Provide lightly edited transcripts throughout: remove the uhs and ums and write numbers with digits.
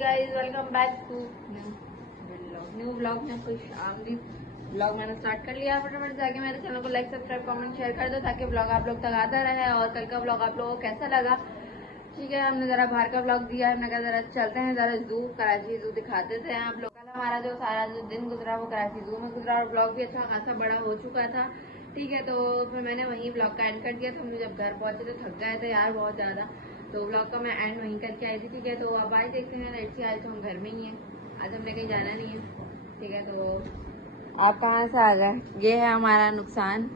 Guys, welcome back to new vlog में खुश आमदीद। व्लॉग मैंने स्टार्ट कर लिया। फटाफट जाके मेरे चैनल को लाइक सब्सक्राइब कमेंट शेयर कर दो ताकि व्लॉग आप लोग तक आता रहे। और कल का व्लॉग आप लोगों को कैसा लगा, ठीक है। हमने जरा बाहर का व्लॉग दिया है, हमने कहा जरा चलते हैं जरा जू, कराची जू दिखाते थे आप लोग। कल हमारा जो सारा जो दिन गुजरा वो कराची जू में गुजरा और व्लॉग भी अच्छा खासा बड़ा हो चुका था, ठीक है। तो फिर मैंने वहीं व्लॉग का एंड कर दिया था। हम जब घर पहुंचे तो थक गए थे यार बहुत ज़्यादा, तो व्लॉग का मैं एंड वहीं करके आई थी, ठीक है। तो अब आज देखते हैं, लेट से आज तो हम घर में ही हैं, आज हमने कहीं जाना नहीं है, ठीक है। तो आप कहाँ से आ गए, ये है हमारा नुकसान,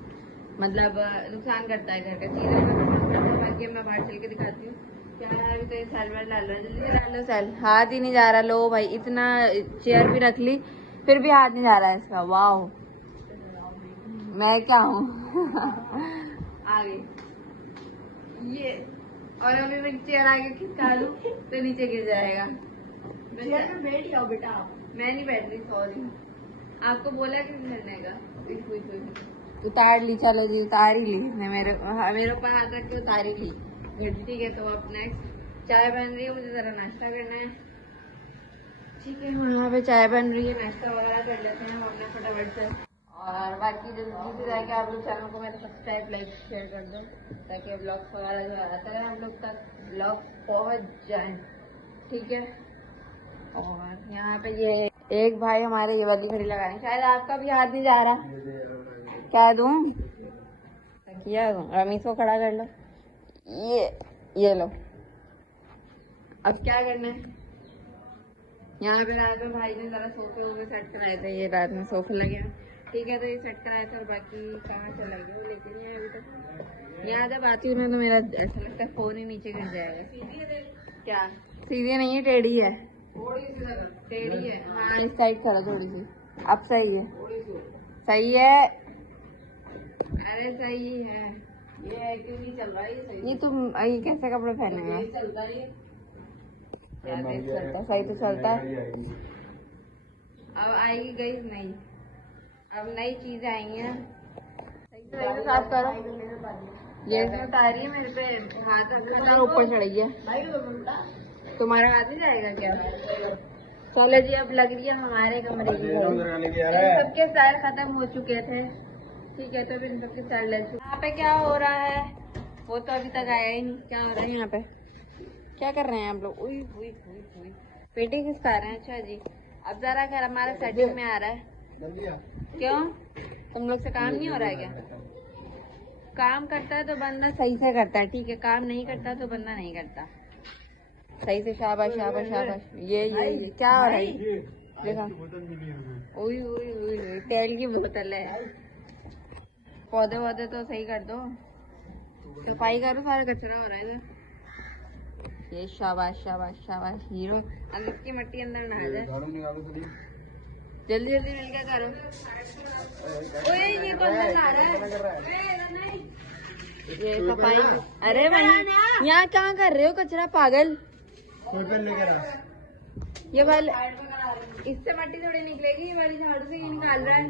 मतलब नुकसान करता है घर का चीज़। बाकी मैं बाहर चल के दिखाती हूँ क्या है। अभी तो ये सेल वेल डाल रहा है, जल्दी से डाल लो सेल, हाथ ही नहीं जा रहा। लो भाई, इतना चेयर भी रख ली फिर भी हाथ नहीं जा रहा है इसका। वाह, मैं क्या हूँ आगे ये, और अभी मैं चेयर आगे खिसका लूं तो नीचे गिर जाएगा। चेयर में बैठ जाओ बेटा। मैं नहीं बैठ रही, सॉरी। आपको बोला कि करने का, उतार ली। चलो जी, उतार ही ली इसने, मेरे ऊपर हाथ रख के उतार ही ली, ठीक है। तो अब नेक्स्ट चाय बन रही है, मुझे जरा नाश्ता करना है, ठीक है। वहाँ पे चाय बन रही है, नाश्ता वगैरह कर लेते हैं हम अपना फटाफट से। और बाकी जल्दी से जाके आप लोग चैनल को मेरे सब्सक्राइब लाइक शेयर कर दो ताकि ब्लॉग्स वगैरह जो आता है हम लोग तक ब्लॉग पहुँच जाए, ठीक है। और यहाँ पे ये एक भाई हमारे ये वाली घड़ी लगानी, शायद आपका भी हाथ नहीं जा रहा। क्या दूँ, किया दूँ, रमीश को खड़ा कर लो। ये लो। अब क्या करना है, यहाँ पे रात में भाई ने जरा सोफे वोफे सेट कराए थे, ये रात में सोफे लगे हैं, ठीक है। तो ये सेट कराए थे और बाकी कहाँ चला गया वो, लेकिन ये अभी तक। यहाँ जब आती हूँ ना तो मेरा ऐसा लगता है फोन ही नीचे गिर जाएगा। क्या सीधी नहीं है, टेढ़ी है, टेढ़ी है। हाँ, इस साइड करो थोड़ी सी, अब सही है, सही है, अरे सही है। ये क्यों नहीं चल रहा है, ये तुम ये कैसे कपड़े पहनेगा, चलता है चलता, सही तो चलता है। अब आएगी गई नहीं, अब नई चीजें आएंगी ना, सही से साफ करो। ये इसमें उतारी है, मेरे पे हाथ रखा था ऊपर चढ़ी है, तुम्हारा हाथ नहीं जाएगा क्या। चलो जी, अब लग रही है हमारे कमरे की घड़ी। सबके स्टाइल खत्म हो चुके थे, ठीक है। तो फिर सबके स्टाइल ले चुके। यहाँ पे क्या हो रहा है वो तो अभी तक आया ही नहीं। क्या हो रहा है यहाँ पे, क्या कर रहे हैं आप लोग। उई हुई हुई हुई, पेटी खिसका रहे हैं। अच्छा जी, अब जरा खैर हमारा सेटिंग में आ रहा है। क्यों, तुम लोग से काम नहीं हो रहा है क्या। काम करता है तो बंदा सही से करता है, ठीक है। काम नहीं करता तो बंदा नहीं करता सही से। शाबाश शाबाश शाबाश। ये क्या हो रहा है, देखो, उई उई उई, तेल की बोतल है। पौधे वौधे तो सही कर दो, सफाई करो, सारा कचरा हो रहा है इधर। ये शाबाश शाबाश शाबाश, हीरो। अब इसकी मट्टी अंदर ना आ जाए, जल्दी जल्दी मिलकर करो। ओए ये कौन सा आ रहा है, ये सफाई। अरे भाई, यहाँ क्या कर रहे हो, कचरा पागल। ये वाले, इससे मट्टी थोड़ी निकलेगी, ये वाली झाड़ू से ये निकाल रहा है।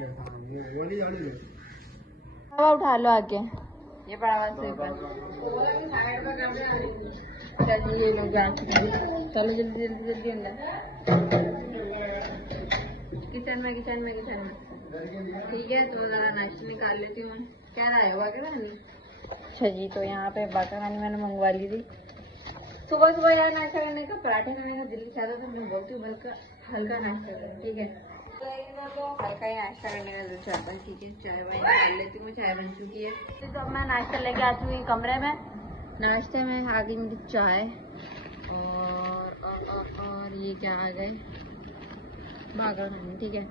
हवा उठा लो आके, ये बड़ा वाला स्वीपर। चलिए लोग, चलो जल्दी जल्दी जल्दी अंदर, किचन में किचन में किचन में, ठीक है। तो जरा नाश्ता निकाल लेती हूँ मैं। क्या रहा है बाकी रानी। अच्छा जी, तो यहाँ पे बाकी रानी मैंने मंगवा ली थी। सुबह सुबह यार नाश्ता करने का, पराठे खाने का दिल चाहता था, मैं बोलती हूँ बल्कि हल्का नाश्ता करें, ठीक है। हल्का ही नाश्ता करने का दिल चाहता है, ठीक है। चाय वाय निकाल लेती हूँ, चाय बन चुकी है। तो अब मैं नाश्ता लेके आती हूँ कमरे में। नाश्ते में आ गई मेरी चाय और ये क्या आ गए, बागर खाने, ठीक है।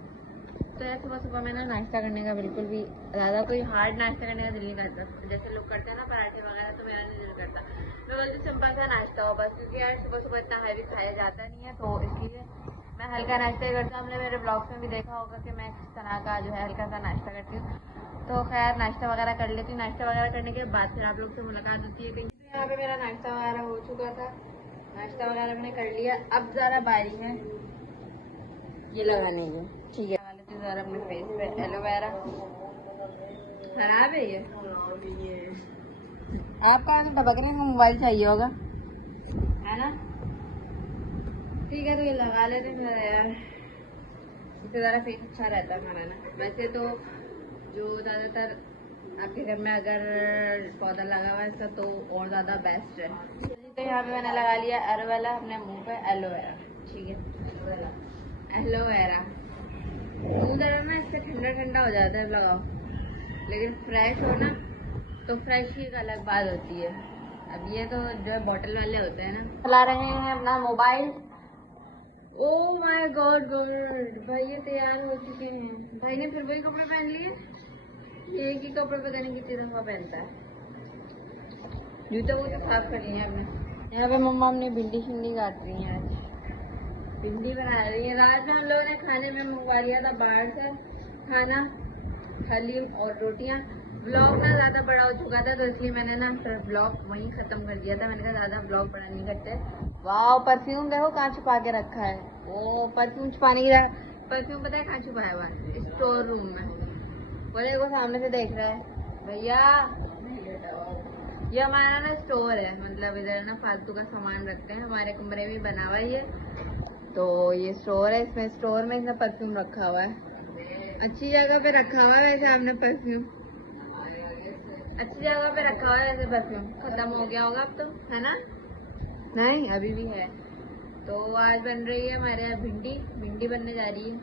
तो यार सुबह सुबह मैं ना नाश्ता करने का बिल्कुल भी ज़्यादा कोई हार्ड नाश्ता करने का दिल नहीं करता, जैसे लोग करते हैं ना पराठे वगैरह, तो मेरा नहीं दिल करता। मैं बोलती सिंपल सा नाश्ता हो बस, क्योंकि यार सुबह सुबह इतना हैवी खाया जाता नहीं है, तो इसलिए मैं हल्का नाश्ता ही करता हूँ। हमने मेरे ब्लॉग्स में भी देखा होगा कि मैं किस तरह का जो है हल्का सा नाश्ता करती हूँ। तो खैर नाश्ता वगैरह कर लेती हूँ, नाश्ता वगैरह करने के बाद फिर आप लोग से मुलाकात होती है कहीं। यहाँ पे मेरा नाश्ता वगैरह हो चुका था, नाश्ता वगैरह मैंने कर लिया। अब ज़रा बारी है ये लगाने की, ठीक है। लगा लेती हूँ ज़रा अपने फेस पे एलोवेरा। खराब है ये, आपका तो टपकने का मोबाइल चाहिए होगा, है ना, ठीक है, तो ये लगा लेते हैं फिर यार, इससे ज़्यादा फेस अच्छा रहता है हमारा ना। वैसे तो जो ज़्यादातर आपके घर में अगर पौधा लगा हुआ है इसका तो और ज़्यादा बेस्ट है। तो यहाँ पे मैंने लगा लिया एलोवेरा अपने मुंह पे, एलोवेरा, ठीक है, एलोवेरा। मुंह ज़रा ना इससे ठंडा ठंडा हो जाता है लगाओ, लेकिन फ्रेश हो ना तो फ्रेश की एक अलग बात होती है। अब ये तो जो है बॉटल वाले होते हैं ना। चला रहे हैं अपना mobile. Oh my God God, भाई ये तैयार हो चुके हैं। भाई ने फिर वही कपड़े पहन लिए, एक ही कपड़े पता नहीं कितनी दफा पहनता है। जूते वो तो साफ कर लिए हमने। यहाँ पे मम्मा अपनी भिंडी शिंडी काट रही है, आज भिंडी बना रही है। रात में हम लोगों ने खाने में मंगवा लिया था बाहर से खाना, हलीम और रोटियाँ। ब्लॉग ना ज़्यादा बड़ा हो चुका था तो इसलिए मैंने ना फिर ब्लॉग वहीं ख़त्म कर दिया था। मैंने कहा ज़्यादा ब्लॉग बड़ा नहीं करते। वाह, परफ्यूम देखो कहाँ छुपा के रखा है। ओ परफ्यूम छुपाने की जगह, परफ्यूम पता है कहाँ छुपाया हुआ है? स्टोर रूम में। वो देखो सामने से देख रहा है भैया। ये हमारा ना स्टोर है, मतलब इधर ना फालतू का सामान रखते हैं, हमारे कमरे में बना हुआ है ये। तो ये स्टोर है, इसमें स्टोर में इसमें परफ्यूम रखा हुआ है। अच्छी जगह पे रखा हुआ है वैसे हमने परफ्यूम, अच्छी जगह पे रखा हुआ है वैसे परफ्यूम। खत्म हो गया होगा अब तो, है ना? नहीं अभी भी है। तो आज बन रही है हमारे यहाँ भिंडी, भिंडी बनने जा रही है।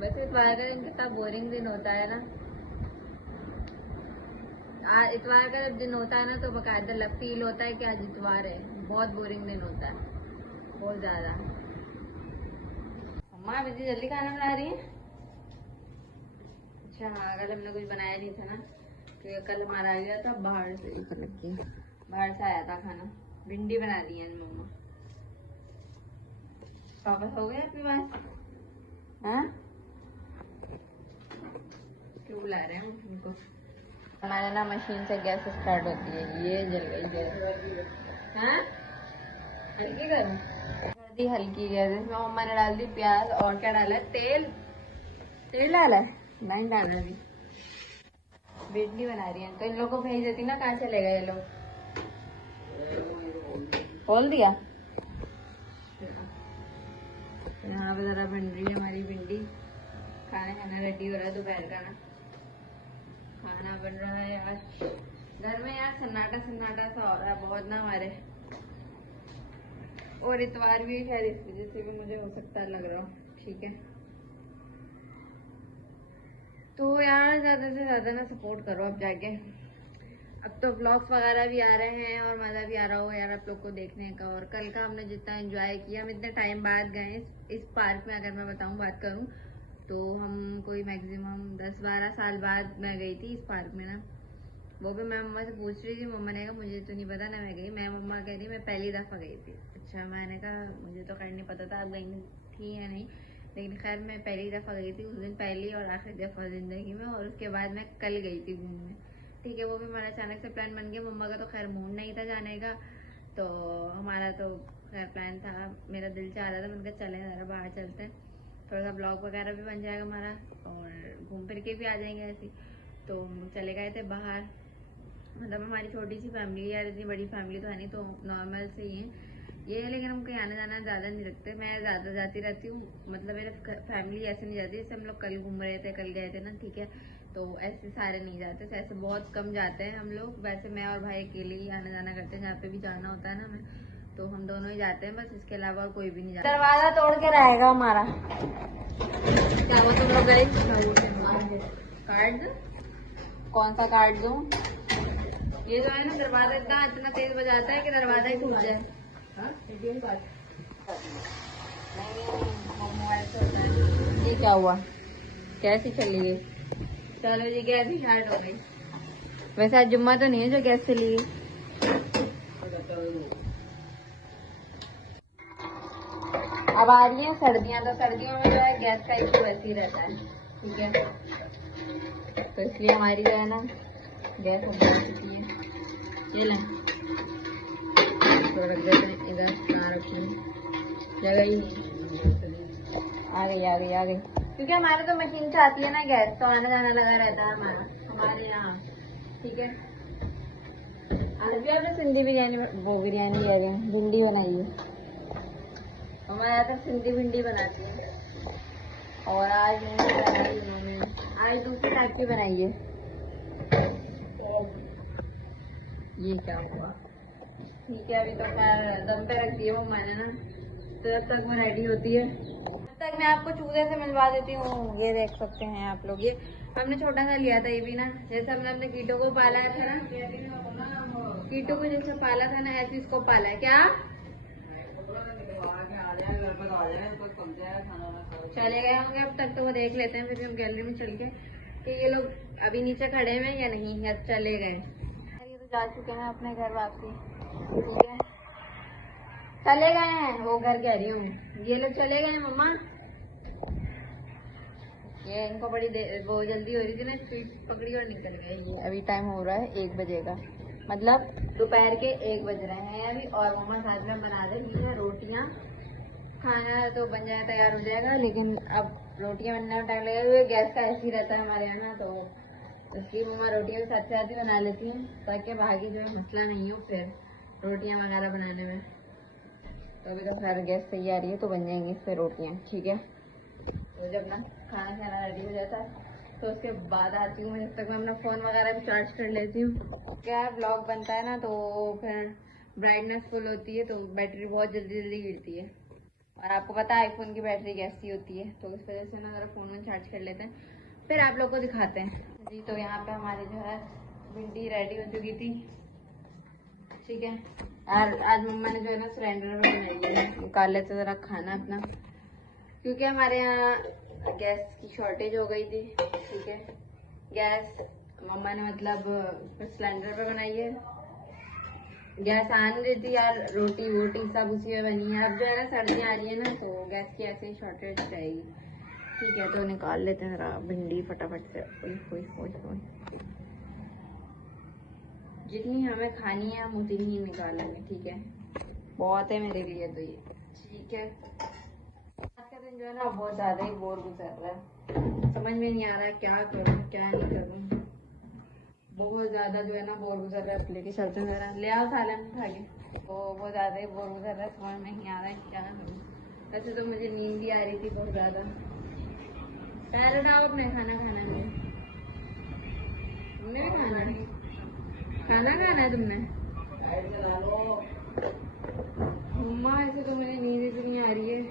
वैसे इतवार का दिन कितना बोरिंग दिन होता है ना। इतवार का जब दिन होता है ना तो बकायदा फील होता है कि आज इतवार है। बहुत बोरिंग दिन होता है, बहुत ज्यादा। अम्मा अभी जल्दी खाना बना रही है। अच्छा हाँ, कल हमने कुछ बनाया नहीं था ना, तो कल हमारा आ गया था बाहर से, बाहर से आया था खाना। भिंडी बना दी है मम्मा। पापा हो गए आपके पास? हाँ, क्यों बुला रहे हैं उनको? हमारे ना मशीन से गैस स्टार्ट होती है। ये जल गई गैस। हाँ, हल्की कर दी, हल्की गैस। इसमें मम्मा ने डाल दी प्याज और क्या डाला है? तेल। तेल डाला है? नहीं डाल रही, भिंडी बना रही है। तो इन लोगों को भेज देती ना, कहाँ चले गए ये लोग? खोल दिया। यहाँ पे जरा बन रही है हमारी भिंडी। खाना खाना रेडी हो रहा है दोपहर का ना, खाना बन रहा है आज। घर में यार सन्नाटा सन्नाटा सा हो रहा है बहुत ना हमारे, और इतवार भी है, इस वजह से भी मुझे हो सकता है लग रहा हो। ठीक है, तो यार ज़्यादा से ज़्यादा ना सपोर्ट करो अब जाके। अब तो ब्लॉग्स वगैरह भी आ रहे हैं और मज़ा भी आ रहा होगा यार आप लोग को देखने का। और कल का हमने जितना एंजॉय किया, हम इतने टाइम बाद गए इस पार्क में। अगर मैं बताऊँ बात करूँ तो हम कोई मैक्सिमम 10-12 साल बाद मैं गई थी इस पार्क में ना। वो भी मैं मम्मा से पूछ रही थी, मम्मा ने कहा मुझे तो नहीं पता ना मैं गई। मैं मम्मा कह रही मैं पहली दफ़ा गई थी। अच्छा, मैंने कहा मुझे तो खैर नहीं पता था आप गई थी या नहीं, लेकिन खैर मैं पहली दफ़ा गई थी उस दिन, पहली और आखिरी दफ़ा ज़िंदगी में। और उसके बाद मैं कल गई थी घूमने। ठीक है, वो भी हमारा अचानक से प्लान बन गया। मम्मा का तो खैर मूड नहीं था जाने का, तो हमारा तो खैर प्लान था। मेरा दिल चाह रहा था, मैंने कहा चलें ज़रा बाहर चलते हैं, थोड़ा सा ब्लॉग वगैरह भी बन जाएगा हमारा और घूम फिर के भी आ जाएंगे ऐसे। तो चले गए थे बाहर। मतलब हमारी छोटी सी फैमिली है यार, इतनी बड़ी फैमिली तो है नहीं, तो नॉर्मल से ही है ये है। लेकिन हम कहीं आना जाना ज़्यादा नहीं रखते, मैं ज़्यादा जाती रहती हूँ। मतलब मेरे फैमिली ऐसे नहीं जाती, जैसे हम लोग कल घूम रहे थे, कल गए थे ना, ठीक है, तो ऐसे सारे नहीं जाते, ऐसे बहुत कम जाते हैं हम लोग। वैसे मैं और भाई अकेले ही आना जाना करते हैं, जहाँ पे भी जाना होता है ना हमें, तो हम दोनों ही जाते हैं बस, इसके अलावा और कोई भी नहीं जाता। दरवाजा तोड़ के रहेगा हमारा। क्या वो तुम लोग गए? कार्ड कौन सा कार्ड दूं? ये जो है ना दरवाजा इतना तेज बजाता है कि दरवाजा ही टूट जाए। मोबाइल से होता है। ये क्या हुआ? कैसी चली गई? चलो जी, गैस ही स्टार्ट हो गई। वैसे आज जुम्मा तो नहीं है जो गैस चली गई। अब आ रही है सर्दियाँ, तो सर्दियों में जो है गैस का इशू वैसे ही रहता है, ठीक है, तो इसलिए हमारी जो है ना गैस अब जा चुकी है। ये लें तो रख देते हैं इधर, ना रखने जगह ही आ गई क्योंकि हमारे तो मशीन से आती है ना गैस, तो आना जाना लगा रहता है हमारे यहाँ, ठीक है। आज भी आपने सिंधी बिरयानी, वो बिरयानी कह रही हूँ, भिंडी बनाई है। मम्मा ज़्यादातर सिंधी भिंडी बनाती है और आज नहीं बनाई उन्होंने, आज दूसरी टाइप की बनाई है। ये क्या हुआ? ठीक है, अभी तो मैं दम पे रख दिया मम्मा ने ना, तो जब तक वो रेडी होती है तब तक मैं आपको चूजे से मिलवा देती हूँ। ये देख सकते हैं आप लोग, ये हमने छोटा सा लिया था ये भी ना, जैसे हमने अपने कीटों को पाला था ना, कीटों को जैसे पाला था ना ऐसे इसको पाला है। क्या चले गए होंगे अब तक, तो वो देख लेते हैं फिर हम गैलरी में चल के कि ये लोग अभी नीचे खड़े हैं या नहीं, या चले गए। ये तो जा चुके हैं अपने घर वापसी, ठीक है, चले गए हैं। वो घर कह रही हूँ, ये लोग चले गए मम्मा। ये इनको बड़ी वो जल्दी हो रही थी ना, स्पीड पकड़ी और निकल गए। ये अभी टाइम हो रहा है 1 बजे का, मतलब दोपहर के 1 बज रहे हैं अभी, और मम्मा साथ में बना देंगी है रोटियाँ। खाना तो बन जाए, तैयार हो जाएगा, लेकिन अब रोटियाँ बनने में टाइम लगेगा। गैस का ऐसे ही रहता है हमारे यहाँ, तो इसकी मम्मा रोटियाँ साथ साथ ही बना लेती हैं ताकि बाकी जो है मसला नहीं हो फिर रोटियाँ वगैरह बनाने में। तो अभी तो खैर गैस सही आ रही है, तो बन जाएंगी फिर रोटियाँ, ठीक है। तो जब ना खाना खाना रेडी हो जाता है तो उसके बाद आती हूँ मैं, जब तक मैं अपना फ़ोन वगैरह भी चार्ज कर लेती हूँ। क्या व्लॉग बनता है ना तो फिर ब्राइटनेस फुल होती है तो बैटरी बहुत जल्दी जल्दी गिरती है, और आपको पता है आईफोन की बैटरी कैसी होती है, तो इस वजह से ना ज़रा फ़ोन में चार्ज कर लेते हैं, फिर आप लोग को दिखाते हैं जी। तो यहाँ पे हमारी जो है भिंडी रेडी हो चुकी थी, ठीक है। आज मम्मा ने जो है ना सिलेंडर में बनाई है, निकाल लेते ज़रा खाना अपना, क्योंकि हमारे यहाँ गैस की शॉर्टेज हो गई थी, ठीक है। गैस मम्मा ने मतलब सिलेंडर पे बनाई है, गैस आ नहीं देती यार, रोटी वोटी सब उसी में बनी है। अब जो है ना सर्दियाँ आ रही है ना, तो गैस की ऐसे ही शॉर्टेज रहेगी, ठीक है। तो निकाल लेते हैं जरा भिंडी फटाफट से। ओए जितनी हमें खानी है हम उतनी ही निकालेंगे, ठीक है, बहुत है मेरे लिए तो ये, ठीक है। आज का दिन जो है ना बहुत ज़्यादा ही बोर गुजर रहा है, समझ में नहीं आ रहा है क्या करूँ क्या नहीं करूँ, बहुत ज़्यादा जो है ना बोर गुजर रहा है। लेके चलते हैं जरा, ले आओ सालन खा के, तो बहुत ज़्यादा ही बोर गुजर रहा है, समझ में नहीं आ रहा है क्या करूँ। वैसे तो मुझे नींद भी आ रही थी बहुत ज़्यादा। पहले उठाओ अपने खाना खाना है, तुमने भी खाना खाना है तुमने। मम्मा ऐसे तो मुझे नींद इतनी आ रही है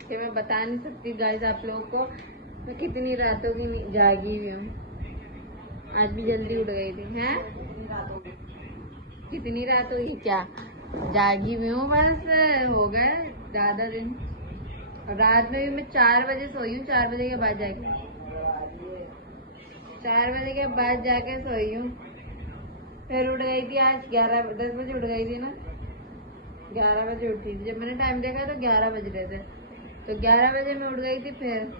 कि मैं बता नहीं सकती गाइस आप लोगों को मैं कितनी रातों की जागी हुई हूँ। आज भी जल्दी उठ गई थी, हैं कितनी रात हुई क्या, जागी हुई हूँ, बस हो गए ज़्यादा दिन। रात में भी मैं 4 बजे सोई हूँ, 4 बजे के बाद जाके 4 बजे के बाद जाके सोई हूँ। फिर उठ गई थी आज 10 बजे उठ गई थी ना, 11 बजे उठी थी। जब मैंने टाइम देखा तो 11 बज रहे थे, तो 11 बजे मैं उठ गई थी फिर।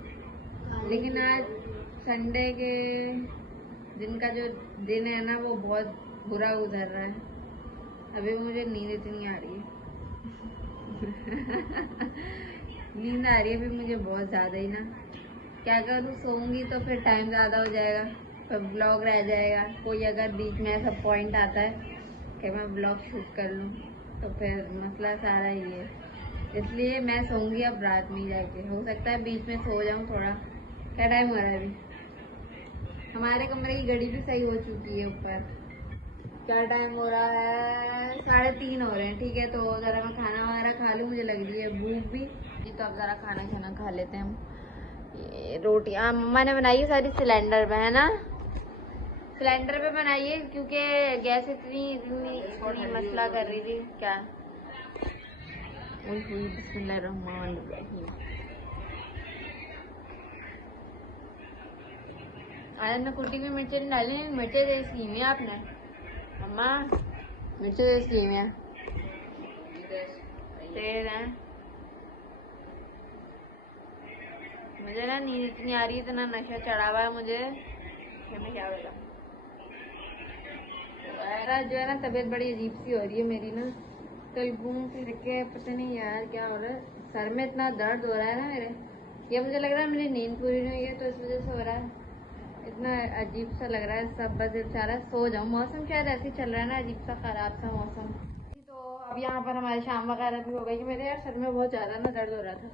लेकिन आज संडे के दिन का जो दिन है ना वो बहुत बुरा गुजर रहा है, अभी मुझे नींद इतनी आ रही है नींद आ रही है अभी मुझे बहुत ज़्यादा ही ना, क्या करूँ, सोऊंगी तो फिर टाइम ज़्यादा हो जाएगा, फिर ब्लॉग रह जाएगा। कोई अगर बीच में ऐसा पॉइंट आता है कि मैं ब्लॉग शूट कर लूँ तो फिर मसला सारा ही है, इसलिए मैं सोऊंगी अब रात में ही जाके। हो सकता है बीच में सो जाऊँ थोड़ा। क्या टाइम हो रहा है अभी, हमारे कमरे की घड़ी भी सही हो चुकी है ऊपर, क्या टाइम हो रहा है, 3:30 हो रहे हैं, ठीक है। तो ज़रा मैं खाना वगैरह खा लूँ, मुझे लग रही है भूख भी जी, तो अब ज़रा खाना खा लेते हैं हम। ये रोटियाँ मम्मा ने बनाई है सारी सिलेंडर पे, है ना, सिलेंडर पे बनाई है, क्योंकि गैस इतनी मसला कर रही थी। क्या बिस्मिल्लाहिर्रहमानिर्रहीम। आज मैं कुटी में मिर्चें नहीं डाली, मिर्चें तेज की हुई आपने मम्मा, मिर्चें तेज की हुई हैं, तेज हैं। मुझे ना नींद इतनी आ रही है, इतना नशा चढ़ा हुआ है मुझे कि मैं क्या बताऊँ। जो है ना तबीयत बड़ी अजीब सी हो रही है मेरी ना, कल घूम फिर के पता नहीं यार क्या हो रहा है, सर में इतना दर्द हो रहा है ना मेरे, ये मुझे लग रहा है मेरी नींद पूरी नहीं हुई है तो इस वजह से हो रहा है, इतना अजीब सा लग रहा है सब। बस बेचारा सो जाऊँ, मौसम शायद ऐसे ही चल रहा है ना, अजीब सा ख़राब सा मौसम। तो अब यहाँ पर हमारी शाम वगैरह भी हो गई। मेरे यार सर में बहुत ज़्यादा ना दर्द हो रहा था,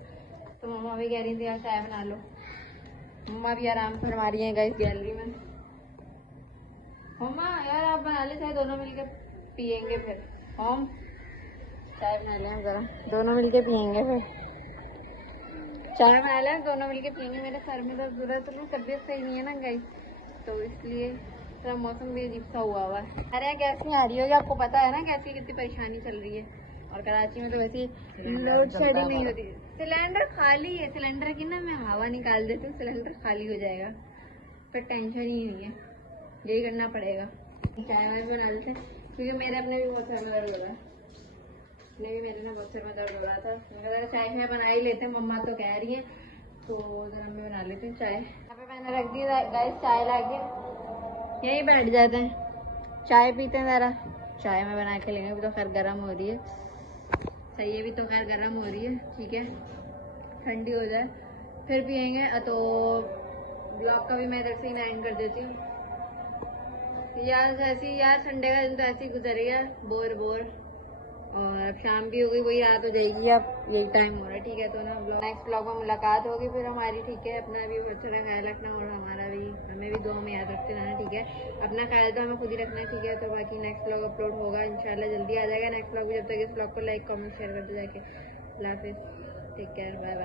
तो मम्मा भी कह रही थी यार चाय बना लो। मम्मा भी आराम फरमा रही हैं गाइस गैलरी में। मम्मा यार आप बना ले चाय, दोनों मिलकर पियेंगे फिर। हम चाय बना लें ज़रा, दोनों मिलके पियेंगे फिर। चाय बना लें दोनों मिलके पियेंगे। मेरे सर में दर्द हो रहा है, तो मेरी तबीयत सही नहीं है ना गाइस, तो इसलिए थोड़ा मौसम भी अजीब सा हुआ हुआ है। अरे गैस नहीं आ रही होगी, आपको पता है ना गैस की कितनी परेशानी चल रही है। और कराची में तो वैसे लोड शेडिंग नहीं होती। सिलेंडर खाली है, सिलेंडर की ना मैं हवा निकाल देती हूँ, सिलेंडर खाली हो जाएगा, पर टेंशन ही नहीं है, यही करना पड़ेगा। चाय वाय बना लेते हैं, क्योंकि मेरे अपने भी बहुत सर में दर्द हो रहा है। अपने भी मेरे ना बहुत सर में दर्द हो रहा था, मैं चाय में बना ही लेते हैं, मम्मा तो कह रही है, तो जरा मैं बना लेती हूँ चाय। यहाँ पे मैंने रख दी गाइस चाय लाके, यही बैठ जाते हैं, चाय पीते हैं ज़रा। चाय में बना के लेंगे, अभी तो खैर गर्म हो रही है, सही है, भी तो खैर गर्म हो रही है, ठीक है, ठंडी हो जाए फिर पियेंगे। तो ब्लॉग का भी मैं इधर से ही एंड कर देती हूँ यार। ऐसी यार संडे का दिन तो ऐसे ही गुजर गया, बोर बोर, और अब शाम भी हो गई, वही रात हो जाएगी, अब यही टाइम हो रहा है, ठीक है। तो ना नेक्स्ट ब्लॉग में मुलाकात होगी फिर हमारी, ठीक है। अपना भी बच्चों का ख्याल रखना, और हमारा भी, हमें भी दुआ में याद रखते रहना, ठीक है। अपना ख्याल तो हमें खुद ही रखना है, ठीक है। तो बाकी नेक्स्ट ब्लॉग अपलोड होगा इंशाल्लाह, जल्दी आ जाएगा नेक्स्ट ब्लॉग भी। जब तक इस ब्लॉग को लाइक कमेंट शेयर करते जाके। अल्लाह हाफिज़, टेक केयर, बाय बाय।